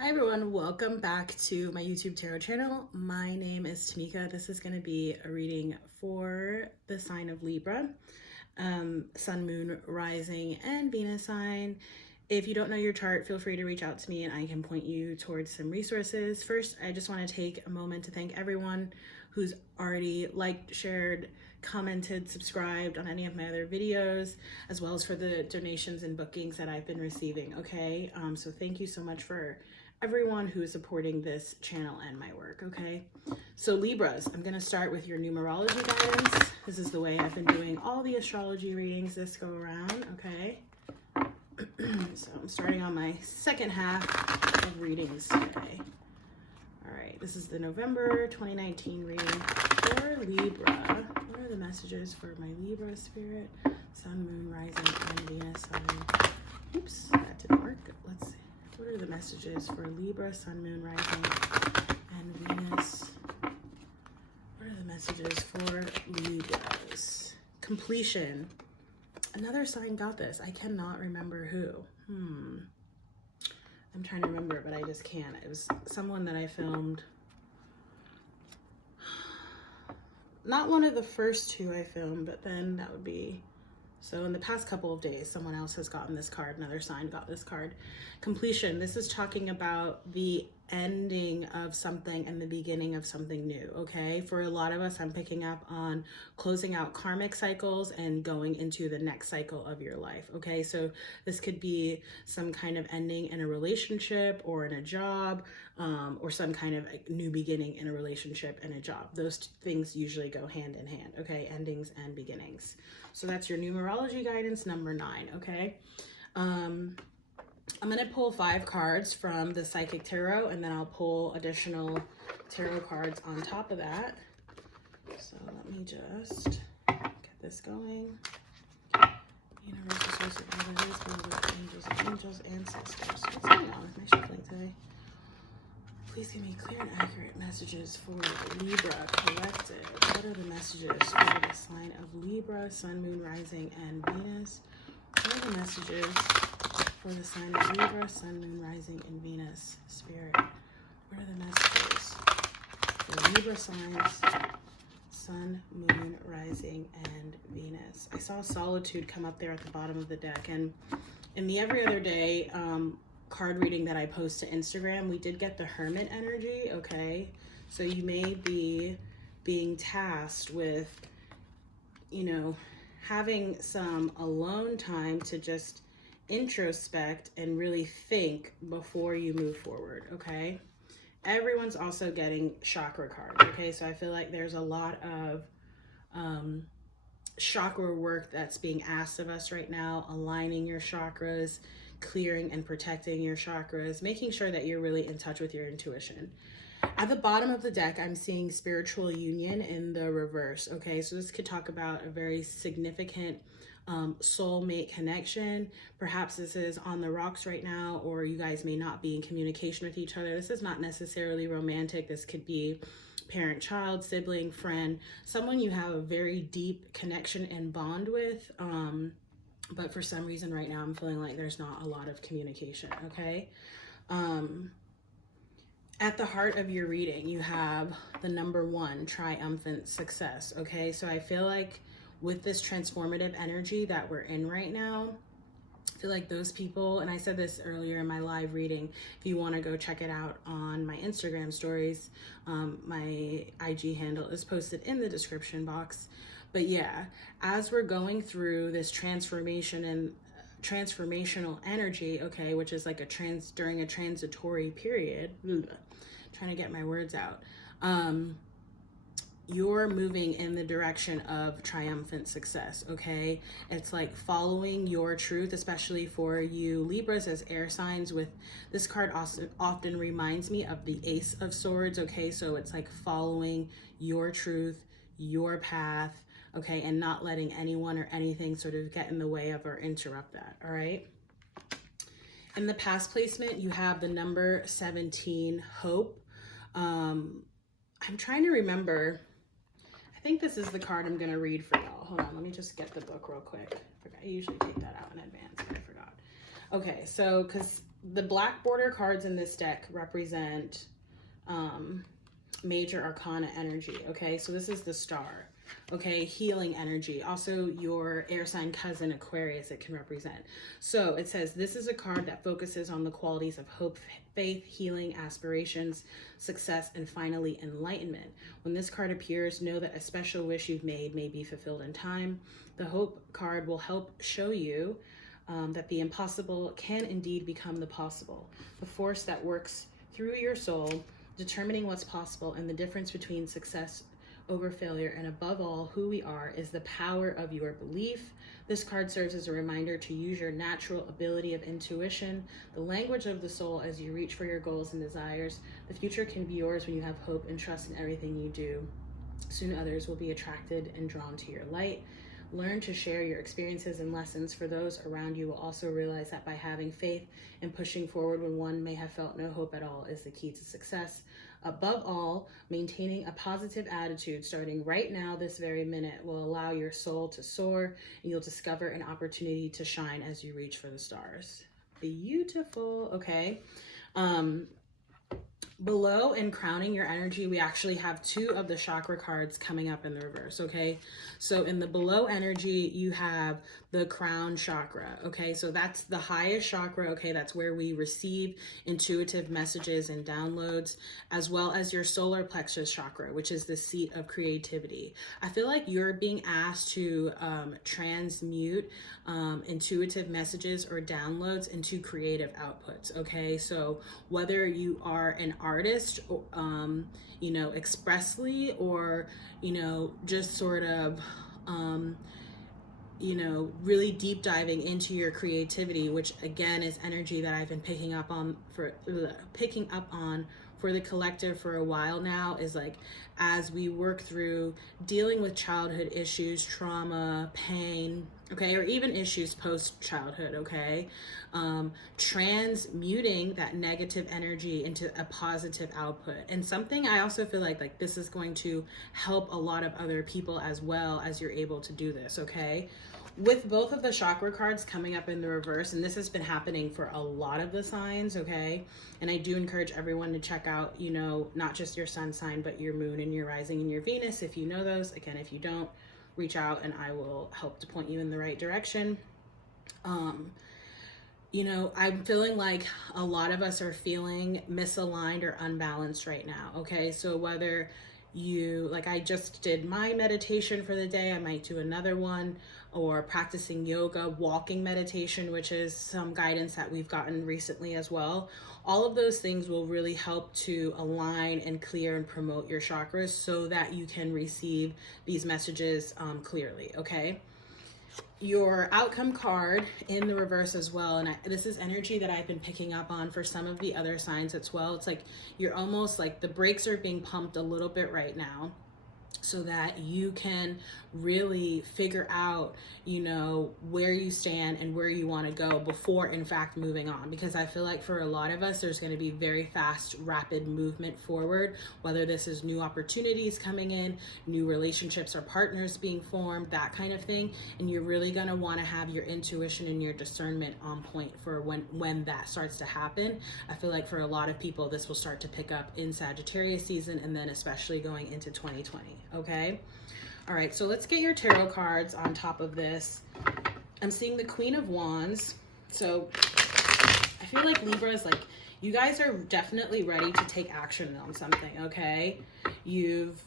Hi everyone, welcome back to my YouTube tarot channel. My name is Tamika. This is going to be a reading for the sign of Libra, Sun, Moon, Rising, and Venus sign. If you don't know your chart, feel free to reach out to me and I can point you towards some resources. First, I just want to take a moment to thank everyone who's already liked, shared, commented, subscribed on any of my other videos, as well as for the donations and bookings that I've been receiving, okay? So thank you so much for everyone who is supporting this channel and my work, okay? So Libras, I'm gonna start with your numerology guidance. This is the way I've been doing all the astrology readings this go around, okay? So I'm starting on my second half of readings today. All right, this is the November 2019 reading for Libra. What are the messages for my Libra spirit? Sun, Moon, Rising, and Venus sign. Oops, that didn't work. Let's see. What are the messages for Libra, Sun, Moon, Rising, and Venus? What are the messages for Libras? Completion. Another sign got this. I cannot remember who. I'm trying to remember, but I just can't. It was someone that I filmed. Not one of the first two I filmed, but then that would be... So in the past couple of days, someone else has gotten this card. Another sign got this card. Completion. This is talking about the ending of something and the beginning of something new, okay? For a lot of us, I'm picking up on closing out karmic cycles and going into the next cycle of your life, okay? So this could be some kind of ending in a relationship or in a job, or some kind of new beginning in a relationship and a job. Those things usually go hand in hand, okay? Endings and beginnings. So that's your numerology guidance number 9, okay? I'm going to pull 5 cards from the Psychic Tarot, and then I'll pull additional tarot cards on top of that. So let me just get this going. Universal source of energies, angels, ancestors. What's going on with my shuffling today? Please give me clear and accurate messages for Libra collective. What are the messages for the sign of Libra, Sun, Moon, Rising, and Venus? What are the messages for the sign of Libra, Sun, Moon, Rising, and Venus spirit? What are the messages for Libra signs, Sun, Moon, Rising, and Venus? I saw Solitude come up there at the bottom of the deck, and in the every other day card reading that I post to Instagram, we did get the Hermit energy, okay? So you may be being tasked with, you know, having some alone time to just introspect and really think before you move forward, okay? Everyone's also getting chakra cards, okay? So I feel like there's a lot of chakra work that's being asked of us right now, aligning your chakras, clearing and protecting your chakras, making sure that you're really in touch with your intuition. At the bottom of the deck, I'm seeing spiritual union in the reverse, okay? So this could talk about a very significant soulmate connection. Perhaps this is on the rocks right now, or you guys may not be in communication with each other. This is not necessarily romantic. This could be parent, child, sibling, friend, someone you have a very deep connection and bond with. But for some reason right now, I'm feeling like there's not a lot of communication, okay? At the heart of your reading, you have the number 1, triumphant success, okay? So I feel like with this transformative energy that we're in right now, I feel like those people, and I said this earlier in my live reading, if you want to go check it out on my Instagram stories, my IG handle is posted in the description box. But yeah, as we're going through this transformation and transformational energy, okay, which is like during a transitory period, trying to get my words out, you're moving in the direction of triumphant success, okay? It's like following your truth, especially for you Libras as air signs. With this card often reminds me of the Ace of Swords, okay? So it's like following your truth, your path, okay? And not letting anyone or anything sort of get in the way of or interrupt that, all right? In the past placement, you have the number 17, hope. I'm trying to remember... I think this is the card I'm going to read for y'all. Hold on, let me just get the book real quick. I usually take that out in advance, but I forgot. Okay, so because the black border cards in this deck represent major arcana energy. Okay, so this is the Star. Okay, healing energy. Also your air sign cousin Aquarius it can represent. So it says this is a card that focuses on the qualities of hope, faith, healing, aspirations, success, and finally enlightenment. When this card appears, know that a special wish you've made may be fulfilled in time. The hope card will help show you that the impossible can indeed become the possible. The force that works through your soul, determining what's possible, and the difference between success over failure, and above all, who we are, is the power of your belief. This card serves as a reminder to use your natural ability of intuition, the language of the soul, as you reach for your goals and desires. The future can be yours when you have hope and trust in everything you do. Soon others will be attracted and drawn to your light. Learn to share your experiences and lessons, for those around you will also realize that by having faith and pushing forward when one may have felt no hope at all is the key to success. Above all, maintaining a positive attitude starting right now, this very minute, will allow your soul to soar, and you'll discover an opportunity to shine as you reach for the stars. Beautiful. Okay. Below and crowning your energy, we actually have two of the chakra cards coming up in the reverse. Okay, so in the below energy, you have the crown chakra. Okay, so that's the highest chakra. Okay, that's where we receive intuitive messages and downloads, as well as your solar plexus chakra, which is the seat of creativity. I feel like you're being asked to transmute intuitive messages or downloads into creative outputs. Okay, so whether you are an artist, you know, expressly, or, you know, just sort of, you know, really deep diving into your creativity, which again is energy that I've been picking up on for the collective for a while now, is like, as we work through dealing with childhood issues, trauma, pain, okay, or even issues post-childhood, okay, transmuting that negative energy into a positive output. And something I also feel like this is going to help a lot of other people as well, as you're able to do this, okay? With both of the chakra cards coming up in the reverse, and this has been happening for a lot of the signs, okay? And I do encourage everyone to check out, you know, not just your sun sign, but your moon and your rising and your Venus, if you know those. Again, if you don't, reach out and I will help to point you in the right direction. You know, I'm feeling like a lot of us are feeling misaligned or unbalanced right now, okay? So whether you, like I just did my meditation for the day, I might do another one, or practicing yoga, walking meditation, which is some guidance that we've gotten recently as well. All of those things will really help to align and clear and promote your chakras so that you can receive these messages clearly, okay? Your outcome card in the reverse as well, and this is energy that I've been picking up on for some of the other signs as well. It's like you're almost like the brakes are being pumped a little bit right now, so that you can really figure out, you know, where you stand and where you want to go before, in fact, moving on. Because I feel like for a lot of us, there's going to be very fast, rapid movement forward, whether this is new opportunities coming in, new relationships or partners being formed, that kind of thing. And you're really going to want to have your intuition and your discernment on point for when that starts to happen. I feel like for a lot of people, this will start to pick up in Sagittarius season, and then especially going into 2020. Okay. All right. So let's get your tarot cards on top of this. I'm seeing the Queen of Wands. So I feel like Libra is like, you guys are definitely ready to take action on something. Okay. You've,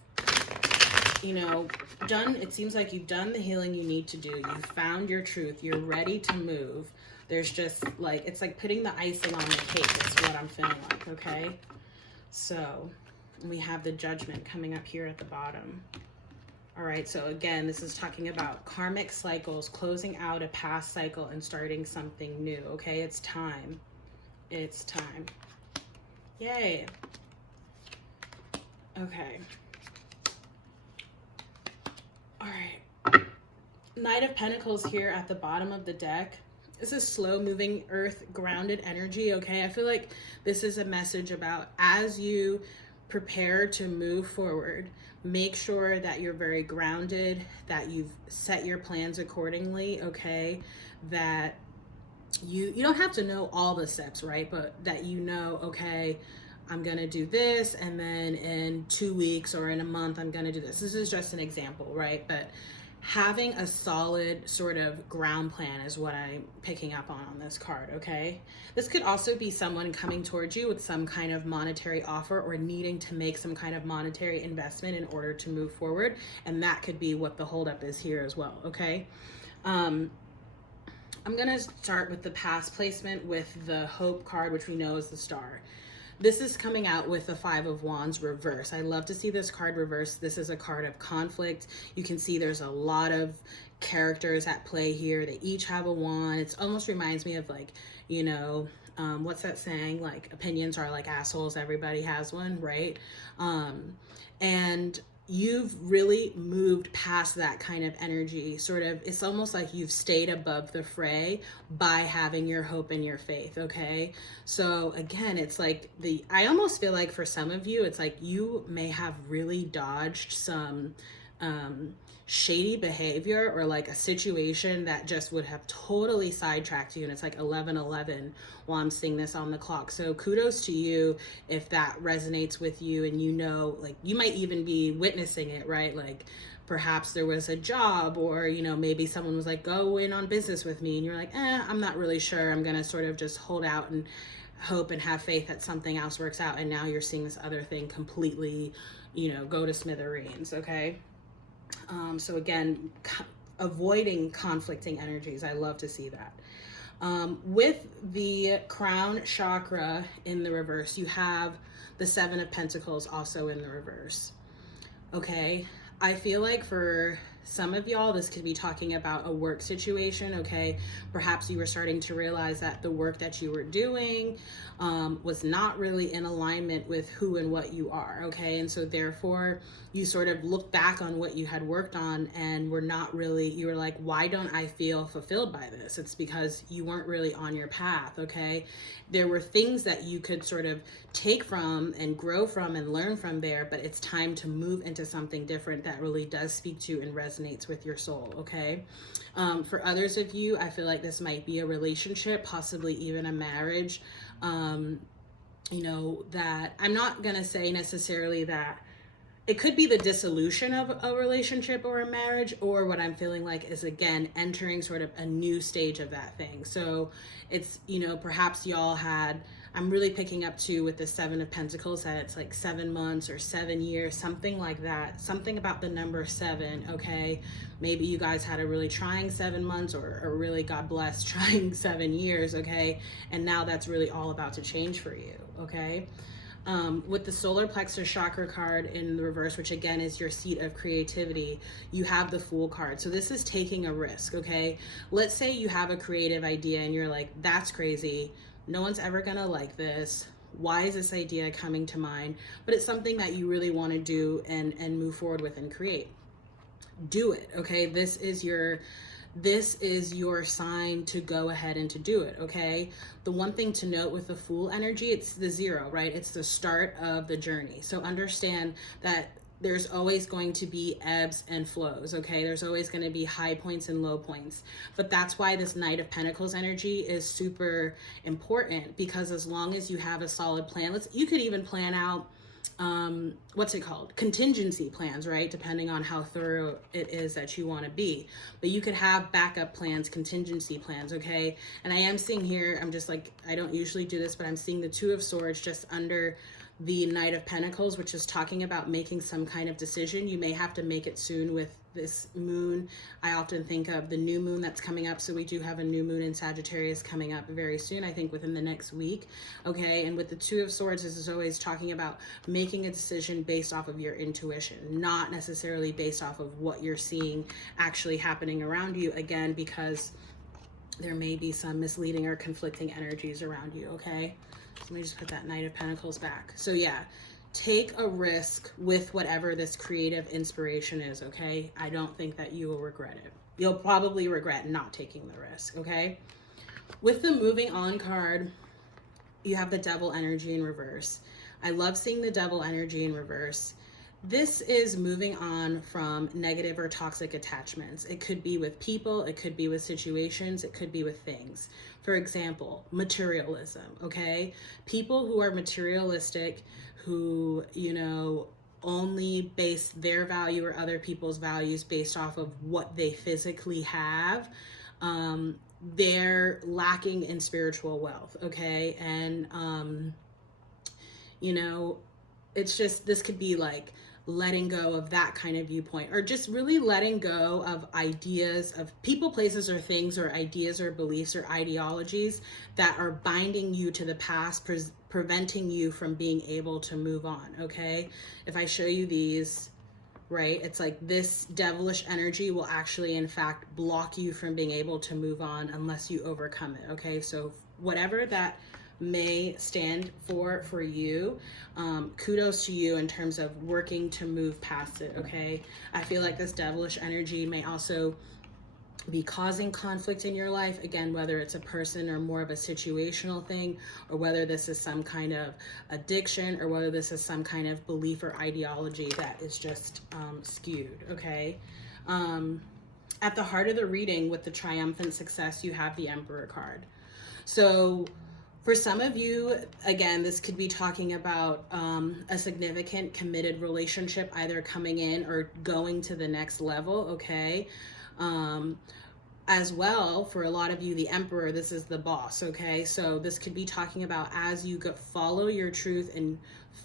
you know, it seems like you've done the healing you need to do. You've found your truth. You're ready to move. There's just like, it's like putting the icing on the cake is what I'm feeling like. Okay. So we have the Judgment coming up here at the bottom. All right, so again, this is talking about karmic cycles, closing out a past cycle and starting something new, okay? It's time. It's time. Yay. Okay. All right. Knight of Pentacles here at the bottom of the deck. This is slow-moving, earth-grounded energy, okay? I feel like this is a message about, as you prepare to move forward, make sure that you're very grounded, that you've set your plans accordingly, okay? That you don't have to know all the steps, right? But that you know, okay, I'm gonna do this, and then in 2 weeks or in a month, I'm gonna do this. This is just an example, right? But having a solid sort of ground plan is what I'm picking up on this card, okay? This could also be someone coming towards you with some kind of monetary offer or needing to make some kind of monetary investment in order to move forward. And that could be what the holdup is here as well, okay? I'm gonna start with the past placement with the Hope card, which we know is the Star. This is coming out with the Five of Wands reverse. I love to see this card reverse. This is a card of conflict. You can see there's a lot of characters at play here. They each have a wand. It almost reminds me of like, you know, what's that saying? Like, opinions are like assholes. Everybody has one, right? And you've really moved past that kind of energy. Sort of, it's almost like you've stayed above the fray by having your hope and your faith, okay? So again, it's like I almost feel like for some of you, it's like you may have really dodged some shady behavior or like a situation that just would have totally sidetracked you. And it's like 11:11 while I'm seeing this on the clock. So kudos to you if that resonates with you, and you know, like you might even be witnessing it, right? Like perhaps there was a job, or you know, maybe someone was like, go in on business with me, and you're like, I'm not really sure. I'm gonna sort of just hold out and hope and have faith that something else works out. And now you're seeing this other thing completely, you know, go to smithereens, okay? So again, avoiding conflicting energies. I love to see that. With the crown chakra in the reverse, you have the Seven of Pentacles also in the reverse. Okay, I feel like for some of y'all, this could be talking about a work situation, okay? Perhaps you were starting to realize that the work that you were doing was not really in alignment with who and what you are, okay? And so therefore, you sort of look back on what you had worked on and were not really, you were like, why don't I feel fulfilled by this? It's because you weren't really on your path, okay? There were things that you could sort of take from and grow from and learn from there, but it's time to move into something different that really does speak to you and resonates with your soul, okay? For others of you, I feel like this might be a relationship, possibly even a marriage, you know, that I'm not gonna say necessarily that it could be the dissolution of a relationship or a marriage, or what I'm feeling like is, again, entering sort of a new stage of that thing. So it's, you know, perhaps y'all had, I'm really picking up too with the Seven of Pentacles that it's like 7 months or 7 years, something like that. Something about the number 7, okay? Maybe you guys had a really trying 7 months, or really, God bless, trying 7 years, okay? And now that's really all about to change for you, okay? With the solar plexus chakra card in the reverse, which again is your seat of creativity, you have the Fool card. So this is taking a risk, okay? Let's say you have a creative idea and you're like, that's crazy. No one's ever gonna like this. Why is this idea coming to mind? But it's something that you really want to do and move forward with and create. Do it, okay? This is your sign to go ahead and to do it, okay? The one thing to note with the Fool energy, it's the 0, right? It's the start of the journey. So understand that there's always going to be ebbs and flows, okay? There's always going to be high points and low points. But that's why this Knight of Pentacles energy is super important, because as long as you have a solid plan, you could even plan out what's it called? Contingency plans, right? Depending on how thorough it is that you want to be. But you could have backup plans, contingency plans, okay? And I am seeing here, I'm just like, I don't usually do this, but I'm seeing the Two of Swords just under the Knight of Pentacles, which is talking about making some kind of decision. You may have to make it soon with this moon. I often think of the new moon that's coming up. So we do have a new moon in Sagittarius coming up very soon, I think within the next week. Okay, and with the Two of Swords, this is always talking about making a decision based off of your intuition, not necessarily based off of what you're seeing actually happening around you, again, because there may be some misleading or conflicting energies around you, okay? So let me just put that Knight of Pentacles back. So yeah, take a risk with whatever this creative inspiration is, okay? I don't think that you will regret it. You'll probably regret not taking the risk, okay? With the Moving On card, you have the Devil energy in reverse. I love seeing the Devil energy in reverse. This is moving on from negative or toxic attachments. It could be with people, it could be with situations, it could be with things. For example, materialism, okay? People who are materialistic, who, you know, only base their value or other people's values based off of what they physically have, they're lacking in spiritual wealth, okay? And, you know, it's just, this could be like letting go of that kind of viewpoint, or just really letting go of ideas of people, places, or things, or ideas or beliefs or ideologies that are binding you to the past, preventing you from being able to move on, okay? If I show you these, right, it's like this devilish energy will actually in fact block you from being able to move on unless you overcome it, okay? So whatever that may stand for you, kudos to you in terms of working to move past it, okay? I feel like this devilish energy may also be causing conflict in your life, again, whether it's a person or more of a situational thing, or whether this is some kind of addiction, or whether this is some kind of belief or ideology that is just skewed, okay? At the heart of the reading with the triumphant success, you have the Emperor card. So for some of you, again, this could be talking about a significant committed relationship either coming in or going to the next level, okay? As well, for a lot of you, the Emperor, this is the boss, okay? So this could be talking about as you go, follow your truth and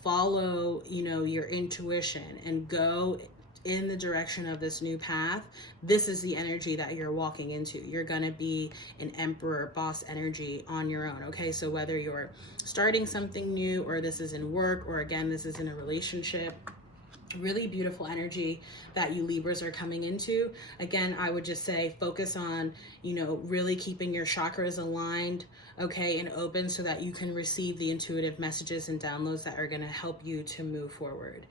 follow, you know, your intuition and go in the direction of this new path. This is the energy that you're walking into. You're gonna be an Emperor boss energy on your own, okay? So whether you're starting something new, or this is in work, or again, this is in a relationship, really beautiful energy that you Libras are coming into. Again, I would just say focus on, you know, really keeping your chakras aligned, okay, and open so that you can receive the intuitive messages and downloads that are going to help you to move forward.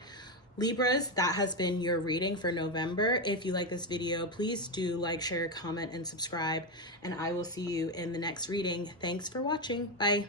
Libras, that has been your reading for November. If you like this video, please do like, share, comment, and subscribe, and I will see you in the next reading. Thanks for watching. Bye.